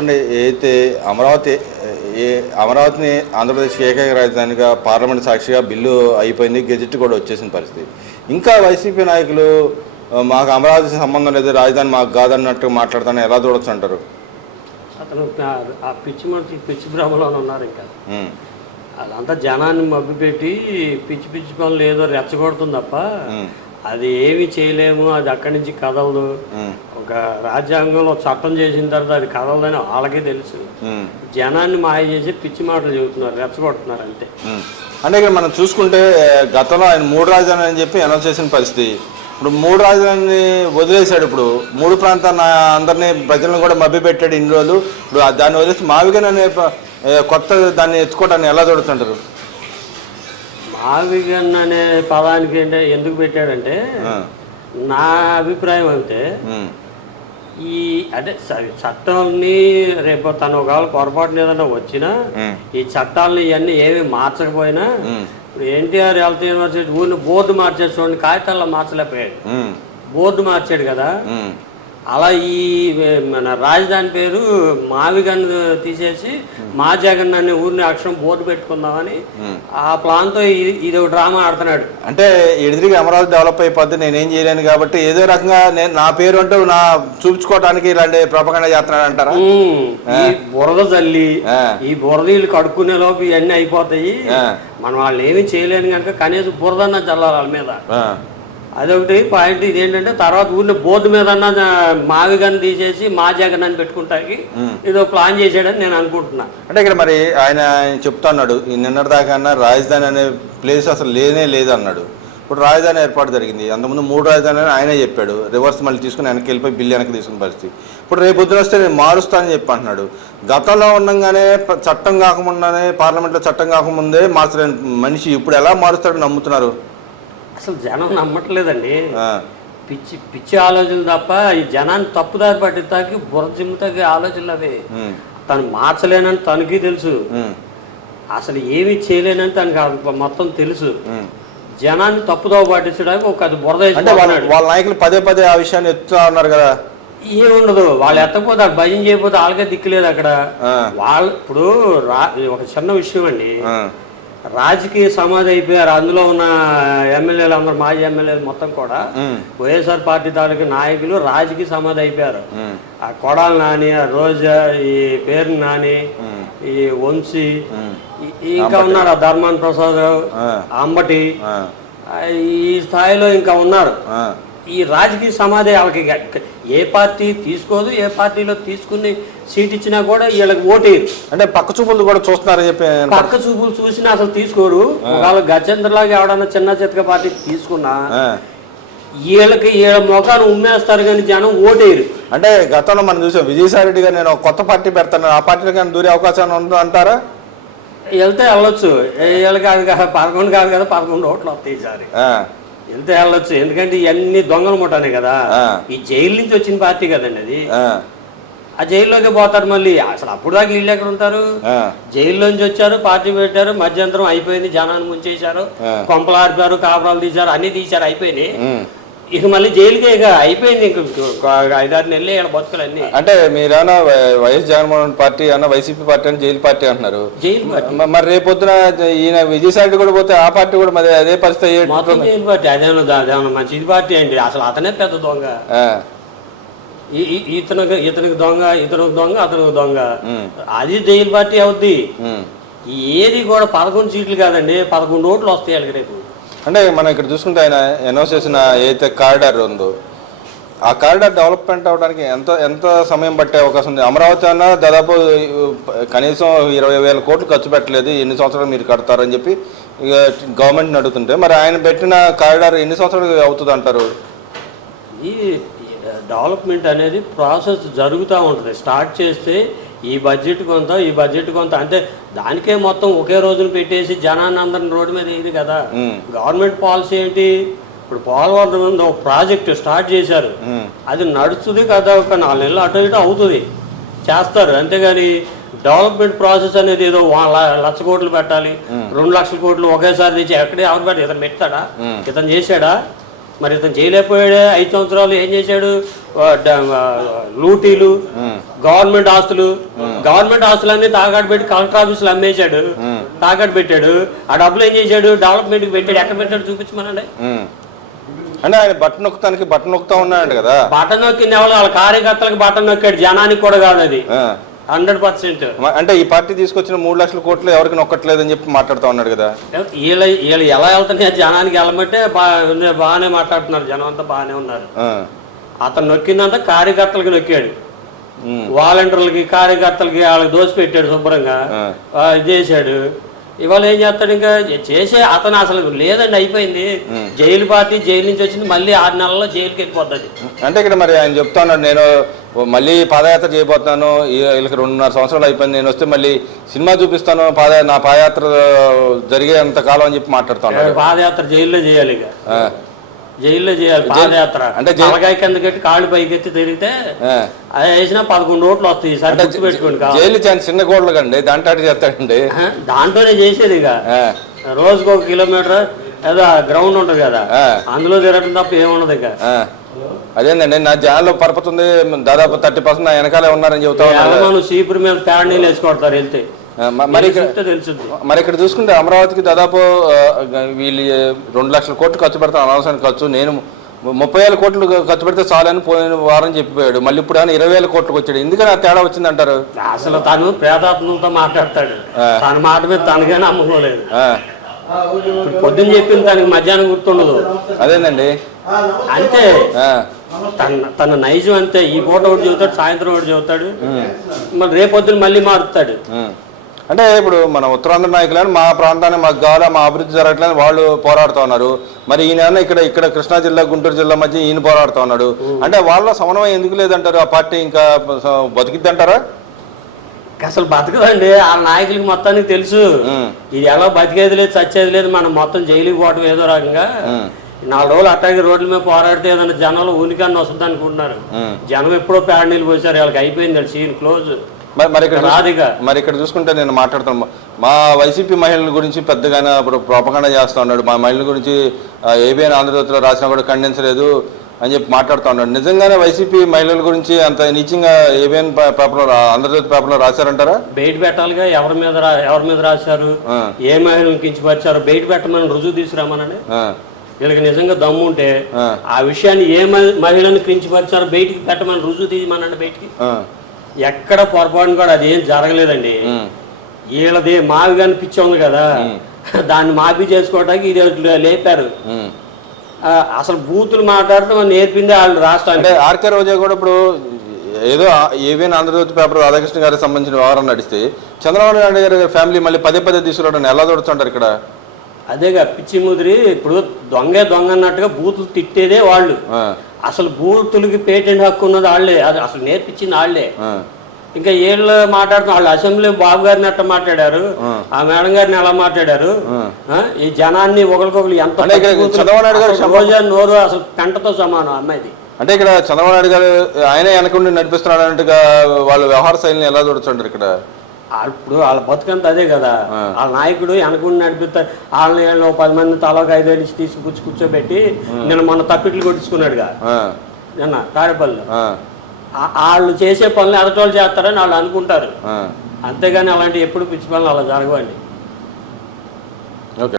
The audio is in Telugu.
చెప్పండి, అయితే అమరావతిని ఆంధ్రప్రదేశ్కి ఏకైక రాజధానిగా పార్లమెంట్ సాక్షిగా బిల్లు అయిపోయింది, గెజెట్ కూడా వచ్చేసిన పరిస్థితి. ఇంకా వైసీపీ నాయకులు మాకు అమరావతి సంబంధం లేదు, రాజధాని మాకు కాదన్నట్టు మాట్లాడతాను, ఎలా చూడొచ్చు అంటారు? అతను ఆ పిచ్చి మనిషి పిచ్చి భ్రమలో ఉన్నారు. ఇంకా అదంతా జనాన్ని మభ్యపెట్టి పిచ్చి పిచ్చి పనులు ఏదో రెచ్చగొడుతుంది తప్ప అది ఏమి చేయలేము, అది అక్కడి నుంచి కదలదు. ఒక రాజ్యాంగంలో చట్టం చేసిన తర్వాత అది కదలదని వాళ్ళకే తెలుసు. జనాన్ని మాయ చేసి పిచ్చి మాటలు చెబుతున్నారు, రెచ్చగొడుతున్నారు అంతే. అంటే ఇక్కడ మనం చూసుకుంటే గతంలో ఆయన 3 రాజధానులు అని చెప్పి అనౌన్స్ చేసిన పరిస్థితి. ఇప్పుడు 3 రాజధానిని వదిలేశాడు. ఇప్పుడు 3 ప్రాంతాల అందరినీ ప్రజలను కూడా మభ్యపెట్టాడు ఇన్ని రోజులు. ఇప్పుడు దాన్ని వదిలేసి మావిగన్ అనే కొత్త దాన్ని ఎత్తుకోవడాన్ని ఎలా చూడుతుంటారు? మావిగన్ అనే పదానికి అంటే ఎందుకు పెట్టాడంటే, నా అభిప్రాయం అయితే ఈ అంటే చట్టాలని రేపు తను ఒకవేళ పొరపాటున ఏదైనా వచ్చినా ఈ చట్టాలని ఇవన్నీ ఏమి మార్చకపోయినా, ఇప్పుడు ఎన్టీఆర్ హెల్త్ యూనివర్సిటీ ఊరిని బోర్డు మార్చాడు చూడండి, కాగితాల్లో మార్చలేకపోయాడు, బోర్డు మార్చాడు కదా. అలా ఈ మన రాజధాని పేరు మావిగన్ తీసేసి మా జగన్ అనే ఊరిని అక్షరం బోర్డు పెట్టుకుందామని ఆ ప్లాన్తో ఇది ఒక డ్రామా ఆడుతున్నాడు. అంటే ఎదురుగా అమరావతి డెవలప్ అయిపోద్ది, నేనేం చేయలేను కాబట్టి ఏదో రకంగా నేను నా పేరు అంటూ నా చూపించుకోవడానికి ఇలాంటి ప్రపంచ చేస్తున్నాడు అంటారా? ఈ బురద జల్లి ఈ బురదీళ్ళు కడుక్కునే లోపు ఇవన్నీ అయిపోతాయి, మనం వాళ్ళు ఏమీ చేయలేను కనుక కనీసం బురదన్నా చల్లాలి వాళ్ళ మీద, అదొకటి పాయింట్. ఇదేంటంటే తర్వాత ఊరిని బోర్డు మీద మావిగన్ తీసేసి మా జగన్ అని పెట్టుకుంటానికి ఏదో ప్లాన్ చేశాడని నేను అనుకుంటున్నా. అంటే ఇక్కడ మరి ఆయన చెప్తున్నాడు, ఈ నిన్నటిదాకా రాజధాని అనే ప్లేస్ అసలు లేనే లేదు అన్నాడు. ఇప్పుడు రాజధాని ఏర్పాటు జరిగింది, అంతకుముందు 3 రాజధాని అని ఆయనే చెప్పాడు, రివర్స్ మళ్ళీ తీసుకుని వెనక్కి వెళ్ళిపోయి బిల్లు వెనక్కి తీసుకున్న పరిస్థితి. ఇప్పుడు రేపు పొద్దున వస్తే నేను మారుస్తానని చెప్పి అంటున్నాడు. గతంలో ఉండగానే చట్టం కాకముందానే, పార్లమెంట్లో చట్టం కాకముందే మార్చలేని మనిషి ఇప్పుడు ఎలా మారుస్తాడని నమ్ముతున్నారు? అసలు జనం నమ్మట్లేదండి, పిచ్చి పిచ్చి ఆలోచనలు తప్ప ఈ జనాన్ని తప్పుదారి పట్టిస్తాకి బుర్ర జిమ్ముతాకి ఆలోచనలు అవే. తను మార్చలేనని తనకి తెలుసు, అసలు ఏమి చేయలేనని తనకి మొత్తం తెలుసు. జనాన్ని తప్పుదోవ పట్టించడానికి ఒక అది బురద. అంటే వాళ్ళ నాయకులు పదే పదే ఆ విషయాన్ని ఎత్తుతా ఉన్నారు కదా. ఏముండదు, వాళ్ళు ఎత్తకపోతే భయం చేయకపోతే వాళ్ళకే దిక్కులేదు అక్కడ. వాళ్ళు ఇప్పుడు ఒక చిన్న విషయం అండి, రాజకీయ సమాధి అయిపోయారు. అందులో ఉన్న ఎమ్మెల్యేలు అందరూ, మాజీ ఎమ్మెల్యేలు మొత్తం కూడా వైఎస్ఆర్ పార్టీ తాలూకు నాయకులు రాజకీయ సమాధి అయిపోయారు. ఆ కొడాలి నాని, రోజా, ఈ పేరు నాని, ఈ వంశీ, ఇంకా ఉన్నారు ధర్మాన్ ప్రసాద్, అంబటి, ఈ స్థాయిలో ఇంకా ఉన్నారు. ఈ రాజకీయ సమాధి వాళ్ళకి ఏ పార్టీ తీసుకోదు, ఏ పార్టీలో తీసుకుని సీట్ ఇచ్చినా కూడా వీళ్ళకి ఓటేరు. అంటే పక్క చూపులు కూడా చూస్తున్నారని చెప్పి, పక్క చూపులు చూసినా అసలు తీసుకోరు. ఒకవేళ గజేంద్రలాగా ఎవడన్నా చిన్న చితక పార్టీ తీసుకున్నా వీళ్ళకి వీళ్ళ ముఖాన్ని ఉమ్మేస్తారు కానీ జనం ఓటేరు. అంటే గతంలో మనం చూసాం, విజయసాయి రెడ్డి గారు నేను కొత్త పార్టీ పెడతాను, ఆ పార్టీలో కానీ దూరే అవకాశం ఉందా అంటారా? వెళ్తే వెళ్ళొచ్చు, వీళ్ళకి అది 11 కాదు కదా, 11 ఓట్లు వస్తాయి ఈసారి, వెళ్తే వెళ్ళొచ్చు. ఎందుకంటే ఇవన్నీ దొంగల ముఠానే కదా, ఈ జైలు నుంచి వచ్చిన పార్టీ కదండి అది. ఆ జైల్లోకి పోతారు మళ్ళీ. అసలు అప్పుడు దాకా వీళ్ళు ఎక్కడ ఉంటారు? జైల్లోంచి వచ్చారు, పార్టీ పెట్టారు, మధ్యంతరం అయిపోయింది, జనాన్ని ముంచేశారు, కొంపలు ఆడిపారు, కాపురాలు తీశారు, అన్ని తీశారు, అయిపోయినాయి. ఇక మళ్ళీ జైలుకే ఇక అయిపోయింది, ఇంక 5-6 నెలలే ఇక్కడ బతుకులు అన్ని. అంటే మీరేమన్నా వైఎస్ జగన్మోహన్ పార్టీ అన్న వైసీపీ పార్టీ అని జైలు పార్టీ అంటున్నారు. జైలు పార్టీ మరి రేపొద్దున ఈయన విజయసాయి కూడా పోతే ఆ పార్టీ కూడా మరి అదే పరిస్థితి. జైలు పార్టీ అదేమన్నా మంచి పార్టీ అండి. అసలు అతనే పెద్ద దొంగ, ఇతనికి దొంగ, ఇతనికి దొంగ, అతనికి దొంగ, అది జైలు పార్టీ అవుద్ది. ఏది కూడా 11 సీట్లు కాదండి, 11 ఓట్లు వస్తాయి వాళ్ళకి రేపు. అంటే మనం ఇక్కడ చూసుకుంటే ఆయన అనౌన్స్ చేసిన ఏదైతే కారిడార్ ఉందో, ఆ కారిడార్ డెవలప్మెంట్ అవ్వడానికి ఎంత సమయం పట్టే అవకాశం ఉంది? అమరావతి అన్న దాదాపు కనీసం 20,000 కోట్లు ఖర్చు పెట్టలేదు, ఎన్ని సంవత్సరాలు మీరు కడతారని చెప్పి ఇక గవర్నమెంట్ని అడుగుతుంటే, మరి ఆయన పెట్టిన కారిడార్ ఎన్ని సంవత్సరాలు అవుతుంది అంటారు? ఈ డెవలప్మెంట్ అనేది ప్రాసెస్ జరుగుతూ ఉంటుంది. స్టార్ట్ చేస్తే ఈ బడ్జెట్ కొంత, ఈ బడ్జెట్ కొంత, అంటే దానికే మొత్తం ఒకే రోజున పెట్టేసి జనాన్ని అందరిని రోడ్డు మీద ఇది కదా. గవర్నమెంట్ పాలసీ ఏంటి? ఇప్పుడు పోలవరం ఒక ప్రాజెక్టు స్టార్ట్ చేశారు, అది నడుస్తుంది కదా, ఒక 4 నెలలు అటు ఇటు అవుతుంది, చేస్తారు. అంతేగాని డెవలప్మెంట్ ప్రాసెస్ అనేది ఏదో 1,00,000 కోట్లు పెట్టాలి, 2 లక్షల కోట్లు ఒకేసారి తెచ్చి ఎక్కడే ఎవరు పెట్టి ఇతను పెడతాడా? ఇతను చేశాడా? మరి ఇతను చేయలేకపోయాడు. 5 సంవత్సరాలు ఏం చేశాడు? లూటీలు, గవర్నమెంట్ ఆస్తులన్నీ తాకట్టు పెట్టి కలెక్టర్ ఆఫీసులు అమ్మేశాడు, తాకట్టు పెట్టాడు. ఆ డబ్బులు ఏం చేశాడు? డెవలప్మెంట్కి పెట్టాడు. ఎక్కడ పెట్టాడు చూపించమనండి. అంటే ఆయన బట్టన్ నొక్కుతా ఉన్నాడు కదా. బటన్ నొక్కింది ఎవరు? వాళ్ళ కార్యకర్తలకు బటన్ నొక్కాడు, జనానికి కూడా కాదు అది. 100%. అంటే ఈ పార్టీ తీసుకొచ్చిన 3 లక్షల కోట్లు ఎవరికి నొక్కట్లేదని చెప్పి మాట్లాడుతూ ఉన్నాడు కదా. వీళ్ళు ఎలా వెళ్తున్నాయి? జనానికి వెళ్ళమంటే బాగానే మాట్లాడుతున్నారు, జనం అంతా బాగానే ఉన్నారు. అతను నొక్కిందంతా కార్యకర్తలకు నొక్కాడు, వాలంటీర్లకి కార్యకర్తలకి వాళ్ళకి దోసి పెట్టాడు, శుభ్రంగా ఇది చేశాడు. ఇవాళ ఏం చేస్తాడు? ఇంకా చేసే అతను అసలు లేదండి, అయిపోయింది. జైలు పార్టీ జైలు నుంచి వచ్చింది, మళ్ళీ 6 నెలల్లో జైలుకి వెళ్ళిపోతుంది. అంటే ఇక్కడ మరి ఆయన చెప్తా ఉన్నాడు, నేను మళ్ళీ పాదయాత్ర చేయబోతున్నాను, వీళ్ళకి 2.5 సంవత్సరాలు అయిపోయింది, నేను వస్తే మళ్ళీ సినిమా చూపిస్తాను, నా పాదయాత్ర జరిగేంత కాలం అని చెప్పి మాట్లాడుతాను. పాదయాత్ర జైల్లో చేయాలి, ఇక జైల్లో చేయాలి పాదయాత్ర. అంటే తలకాయ కింద కట్టి కాళ్ళు పైకెత్తి తిరిగితే అది వేసినా 11 ఓట్లు వస్తాయి. సార్ పెట్టుకోండి. జైలు చిన్న గోడలు కండి, దాంట్లో చేస్తాడండి. దాంట్లోనే చేసేది. ఇక రోజుకు 1 కిలోమీటర్ ఏదో గ్రౌండ్ ఉంటుంది కదా, అందులో తిరగడం తప్ప ఏముండదు. ఇక అదేందండి, నా జనాల్లో పరపతుంది, దాదాపు 30% నా వెనకాలే ఉన్నారని చెబుతాను. సీపురు మీద పేడ నీళ్ళు వేసుకొడతారు వెళ్తే. మరి ఇక్కడ చూసుకుంటే అమరావతికి దాదాపు వీళ్ళు 2 లక్షల కోట్లు ఖర్చు పెడతాను, అనవసరానికి ఖర్చు. నేను 30,000 కోట్లు ఖర్చు పెడితే చాలని పోయిన వారం చెప్పిపోయాడు, మళ్ళీ ఇప్పుడు ఆయన 20,000 కోట్లకు వచ్చాడు. ఎందుకని ఆ తేడా వచ్చింది అంటారు? అసలు తను ప్రేతాత్మలతో మాట్లాడతాడు, తన మాట మీద తనగా నమ్మకోలేదు. పొద్దున్న చెప్పింది తనకి మధ్యాహ్నం గుర్తుండదు. అదేనండి, అంతే తన నైజం అంతే. ఈ పూట ఒకటి చెబుతాడు, సాయంత్రం ఒకటి చెబుతాడు, మరి రేపొద్దున మళ్ళీ మారుతాడు. అంటే ఇప్పుడు మన ఉత్తరాంధ్ర నాయకులని మా ప్రాంతాన్ని మాకు కావాలా, మా అభివృద్ధి జరగట్లేదు వాళ్ళు పోరాడుతూ ఉన్నారు. మరి ఈయన ఇక్కడ కృష్ణా జిల్లా గుంటూరు జిల్లా మధ్య ఈయన పోరాడుతూ ఉన్నాడు. అంటే వాళ్ళ సమన్వయం ఎందుకు లేదంటారు? ఆ పార్టీ ఇంకా బతికిద్ది అంటారా? అసలు బతకదండి. ఆ నాయకులకి మొత్తానికి తెలుసు ఇది ఎలా బతికేది లేదు, చచ్చేది లేదు. మనం మొత్తం జైలుకి పోవటం ఏదో రకంగా 4 రోజులు అట్టాగే రోడ్ల మీద పోరాడితే ఏదైనా జనంలో ఉనికన్నా వస్తుంది అనుకుంటున్నారు. జనం ఎప్పుడో పేడ నీళ్ళు పోసారు, వాళ్ళకి అయిపోయింది, సీన్ క్లోజ్. మరి ఇక్కడ చూసుకుంటే నేను మాట్లాడుతాను, మా వైసీపీ మహిళల గురించి పెద్దగానే ప్రోపగండా చేస్తూ ఉన్నాడు. మా మహిళల గురించి ఏబిఎన్ ఆంధ్రజ్యోతిలో రాసినా కూడా ఖండించలేదు అని చెప్పి మాట్లాడుతూ ఉన్నాడు. నిజంగానే వైసీపీ మహిళల గురించి అంత నీచంగా ఏబిఎన్ పేపర్లో, ఆంధ్రజ్యోతి పేపర్లో రాశారంటారా? బయట పెట్టాలిగా. ఎవరి మీద రాశారు, ఏ మహిళలను కించపరిచారు, బయట పెట్టమని రుజువు తీసుకురామనండి. వీళ్ళకి నిజంగా దమ్ము ఉంటే ఆ విషయాన్ని ఏ మహిళను కించపరిచారు బయటికి పెట్టమని రుజువు తీయమనండి. బయటికి ఎక్కడ పొరపాటును కూడా అది ఏం జరగలేదండి. వీళ్ళది మావి కానీ పిచ్చి ఉంది కదా, దాన్ని మాఫీ చేసుకోవడానికి ఇది లేపారు. అసలు బూతులు మాట్లాడటం నేర్పింది వాళ్ళు రాష్ట్రానికి. అంటే ఆర్కే రోజా కూడా ఇప్పుడు ఏదో ఏవైనా ఆంధ్రజ్యోతి పేపర్ రాధాకృష్ణ గారికి సంబంధించిన వ్యవహారం నడిస్తే చంద్రబాబు నాయుడు గారి ఫ్యామిలీ మళ్ళీ పదే తీసుకురావడం ఎలా చూడుతుంటారు ఇక్కడ? అదేగా పిచ్చి ముదిరి. ఇప్పుడు దొంగ అన్నట్టుగా బూతులు తిట్టేదే వాళ్ళు. అసలు బూతులకి పేటెంట్ హక్కు ఉన్నది వాళ్ళే, అది అసలు నేర్పించింది వాళ్ళే. ఇంకా ఏళ్ళు మాట్లాడుతున్న వాళ్ళు అసెంబ్లీ బాబు గారిని ఎట్లా మాట్లాడారు, ఆ మేడం గారిని ఎలా మాట్లాడారు, ఈ జనాన్ని ఒకరికొకరు ఎంత రోజా నోరు అసలు పెంటతో సమానం అమ్మాయిది. అంటే ఇక్కడ చంద్రబాబు నాయుడు గారు ఆయనే వెనకుండి నడిపిస్తున్నాడు అన్నట్టుగా వాళ్ళ వ్యవహార శైలిని ఎలా చూడొచ్చు ఇక్కడ? ఇప్పుడు వాళ్ళ బతుకంతా అదే కదా. వాళ్ళ నాయకుడు వెనకుండి నడిపిస్తారు. వాళ్ళని 10 మంది తలకు 5 వేలు తీసి కూర్చోబెట్టి నేను మొన్న తప్పిట్లు కొట్టించుకున్నాడుగా నిన్న తాడేపల్లిలో. వాళ్ళు చేసే పనులు ఎదటోళ్ళు చేస్తారని వాళ్ళు అనుకుంటారు, అంతేగాని అలాంటి ఎప్పుడు పిచ్చి పనులు అలా జరగవండి.